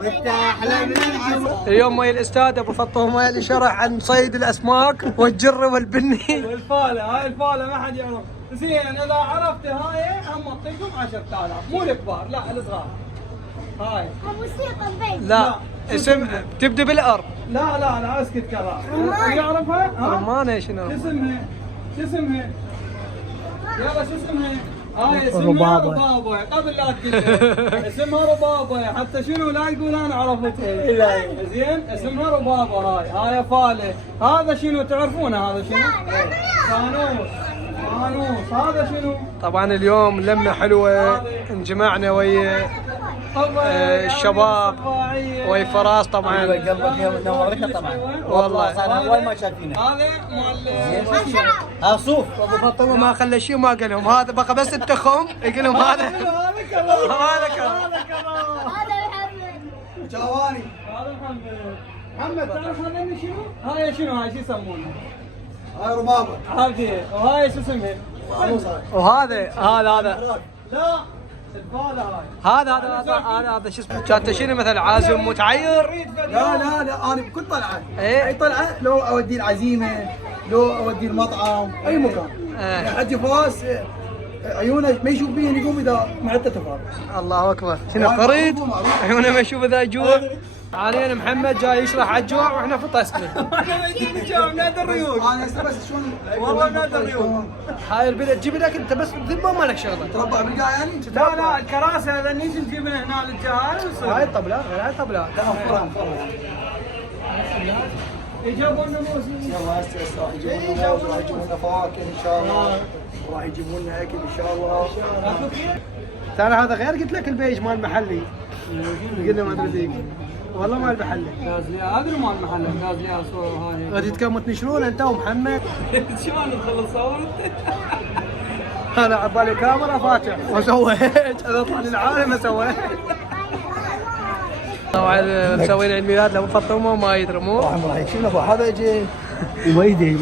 وانت احلى من الجمر. اليوم ويا الاستاذ ابو فطوم اللي شرح عن صيد الاسماك والجر والبني والفاله. هاي الفاله ما حد يعرف. زين اذا عرفت هاي هم اعطيكم 10,000 مو الكبار لا الصغار. هاي موسيقى بين. لا اسم تبدا بالار. لا اسكت كذا. يعرفها؟ رمانه شنو؟ شو اسمها؟ يلا شو اسمها؟ هاي اسمها ربابة قبل لا تقول اسمها ربابة حتى شنو لا يقول انا عرفتها. زين اسمها ربابة. هاي فالة. هذا شنو تعرفونه هذا شنو؟ فانوس. هذا شنو؟ طبعا اليوم لمه حلوه انجمعنا ويا الشباب ويا فراس طبعا. قلبك نورتنا طبعا والله صار اول ما شايفينه. هذا مال صوف ابو فطومه ما خلى شيء وما قال لهم هذا بقى بس التخم يقول لهم هذا هذا كلام. هذا كلام. هذا محمد. جواني. هذا محمد تعرف هذا شنو؟ هاي شنو هاي شو يسمونه؟ هاي ربابه. وهاي شو اسمها؟ وهذا لا الفالة هاي. هذا شو اسمه؟ كانت شنو مثلا عازم متعير؟ لا انا بكل طلعه. ايه اي طلعه لو اودي العزيمه لو اودي المطعم اي مكان. يعني حجي فراس عيونه ما يشوف بيهن يقوم اذا معدته تفارق. الله اكبر شنو قريد عيونه ما يشوف اذا جوع. حاليا محمد جاي يشرح على الجوع واحنا في طاسكه. انا يجيني جوع نادي الريوق. انا هسه بس شلون والله نادي الريوق. هاي البلد تجيب لك انت بس ذبه ما لك شغله. تربع بالقاع يعني؟ لا الكراسي هذا نيجي نجيب من هنا للجهاز. هاي الطبلات غير هاي الطبلات. يجيبون لنا موسم. يلا هسه راح يجيبون لنا موز، راح يجيبون لنا فواكه ان شاء الله، راح يجيبون لنا اكل ان شاء الله. ترى هذا غير قلت لك البيج مال محلي. قل له ما ادري ذيك والله مال محلي. غازلي هذا مال المحل غازلي صور هاي. غادي تكون تنشرون انت ومحمد. شلون ندخل نصور؟ انا عبالي كاميرا فاتح وسويت اذا طلع العالم سويت. طبعا مسوين عيد ميلاد لابو فطومه وما يدرمون. راح يكشف لنا هذا يجي وميدي.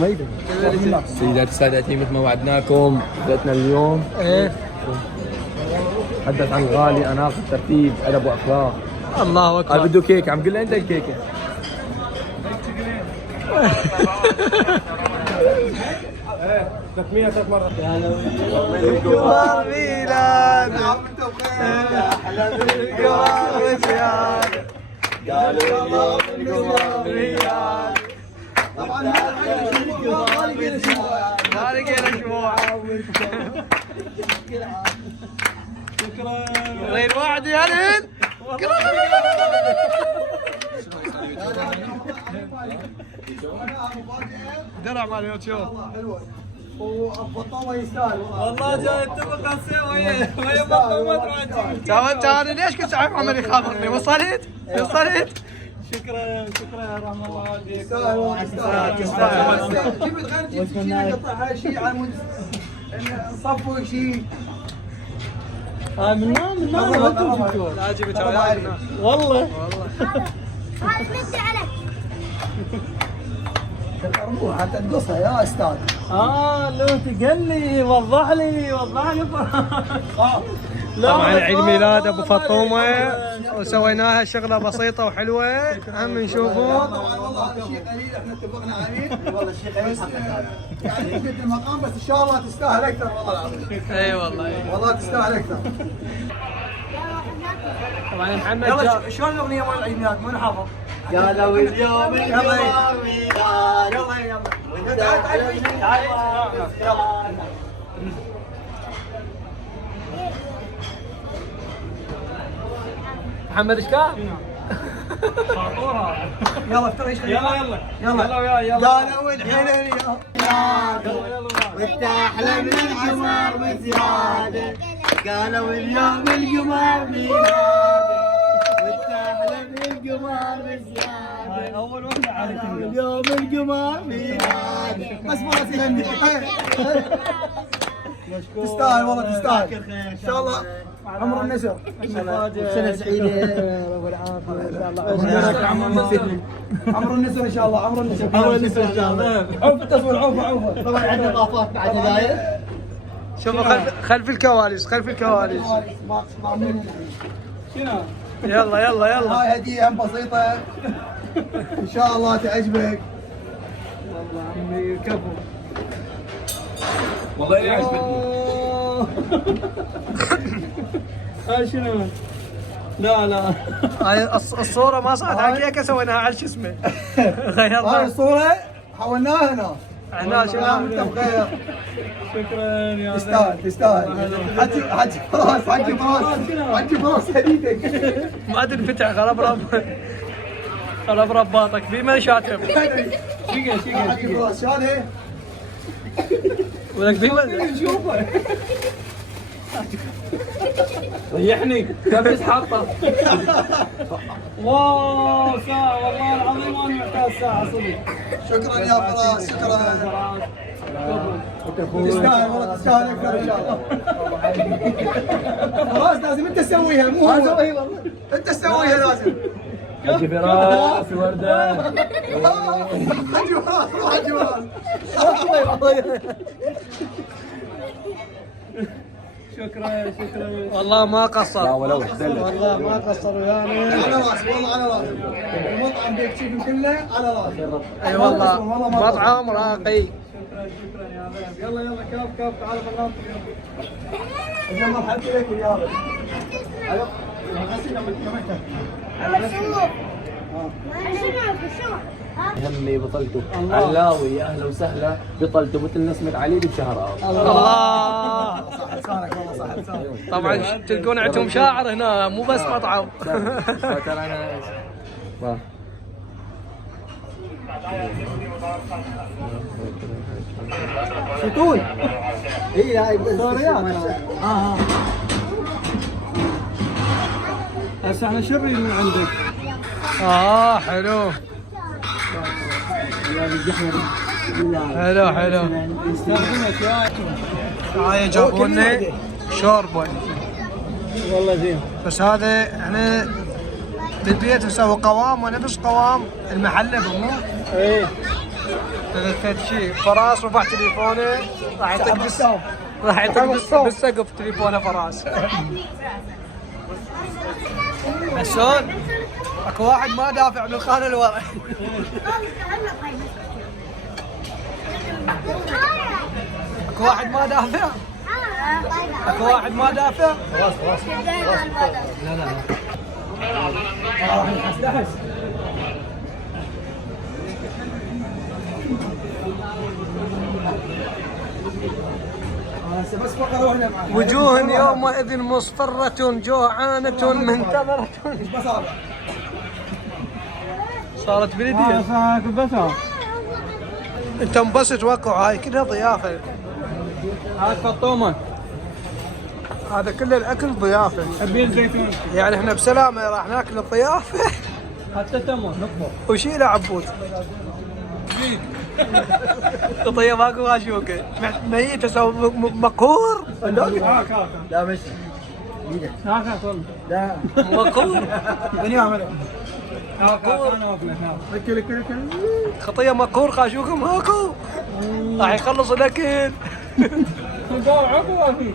سيداتي سادتي مثل ما وعدناكم بدأتنا اليوم. ايه تحدث عن الغالي اناقه ترتيب ادب واخلاق. الله قال اكبر. بده كيك عم قل له انت الكيكه. قمر ميلاد يا احلى بالقمر وزياده. قالوا اليوم القمر ميلاد. طبعا ما لقينا شيء. ما لقينا شموع. شكرا. غير واحد يا هلل. درع مال اليوتيوب. وفطومه يستاهل والله جاي اتفق هسه ويا بطل ما تراجع. تعال ليش كنت عارف عمري خابرني وصلت؟ شكرا يا رحمة الله والديك. تستاهل. جبت غير شيء قطعها شيء على مود نصفوا شيء. هاي من نام انتم جبتوها. لا جبتها والله هذا بدي عليك. روح حتى تقصها يا استاذ. لو تقل لي وضح لي طبعا عيد ميلاد ابو فطومه وسويناها شغله بسيطه وحلوه. هم نشوفوا طبعا والله هذا شيء قليل احنا اتفقنا عليه. والله شيء قليل يعني قد المقام بس ان شاء الله تستاهل اكثر والله العظيم. اي والله والله تستاهل اكثر. طبعا محمد يلا شلون الاغنيه مال العيد ميلاد مو نحافظ؟ قالوا اليوم يلا يلا محمد ايش كان؟ فاطورها. يلا افتر ايش يلا قالوا الحين وانت احلى من القمر بزياده. قالوا اليوم القمر ميلاده وانت احلى من القمر بزياده. هاي اول وحده عليك. اليوم القمر ميلاده بس ما تهني. تستاهل والله تستاهل. ان شاء الله عمر النسر. سنه سعيده رب العافيه. عمر النسر ان شاء الله. عمر النسر ان شاء الله. عوف التصوير عوف. طبعا عندنا اضافات بعد داير. شوفوا خلف الكواليس. شنو؟ يلا يلا يلا. هاي هدية هم بسيطة ان شاء الله تعجبك. والله عمي كفو. والله إني عجبتني. هاي شنو؟ لا لا هاي الصورة ما صارت على كيكة سويناها على شو اسمه. هاي غيرنا الصورة حولناها هنا. هنا شنو. انت بخير. شكرا يا تستاهل تستاهل. حجي فراس حجي فراس حجي فراس هديتك. ما تنفتح خرب رباطك في من شاتم. حجي فراس شلون هي؟ ولك في من شوفه ريحني كبس حاطه. واو ساعة والله العظيم انا محتاج ساعة صدق. شكرا يا فراس شكرا. تستاهل والله تستاهل اكثر ان شاء الله. فراس لازم انت تسويها مو هو. انت تسويها لازم. حجي فراس وردة. حجي فراس حجي فراس. شكرا والله ما لا قصر. ولو احتلت. والله ما قصر ويانا. على راسي والله على راسي. المطعم بيك تشيكن كله على راسي. اي والله مطعم راقي. شكرا يا غالي. يلا يلا كاف كاف تعال بالناطق. الجمال حبيبي لك يا ايوه. همي بطلته علاوي يا اهلا وسهلا بطلته مثل نسمة علي بشهر اب. الله. صح لسانك والله صح لسانك. طبعا تلقون عندهم شاعر هنا مو بس مطعم. ترى انا ستون. اي هاي سوريات. هسه احنا شو نريد من عندك؟ حلو حلو حلو. استخدمت يا هاي جابوا لنا شوربه. والله زين. بس هذا احنا بالبيت نسوي قوام ونفس قوام المحلب مو؟ ايه ثلاث شيء. فراس رفع تليفونه راح يطق راح يطق بالسقف تليفونه فراس. حسون اكو واحد ما دافع من الخانه اللي ورا. اكو واحد ما دافع. اكو واحد ما دافع. خلاص خلاص. لا لا بس فقره واحنا معاه. وجوه يومئذ مصفرة جوعانة منتظرة. بس هذا. صارت بلدية. بس انت انبسط وقع هاي كلها ضيافة. هاي فطومه. هذا كل الاكل ضيافة. حبين زيتون. يعني احنا بسلامة راح ناكل الضيافة. حتى تمر نطبخ. وشيله عبود. قطية ماكو غاشوكة. ميت اسوي مقهور. لا مش هاك والله. لا مقهور. من يعمل مقهور. انا واكله هاك. لك خطية مقهور خاشوكة ماكو. راح يخلص الاكل. قال عقوة فيه.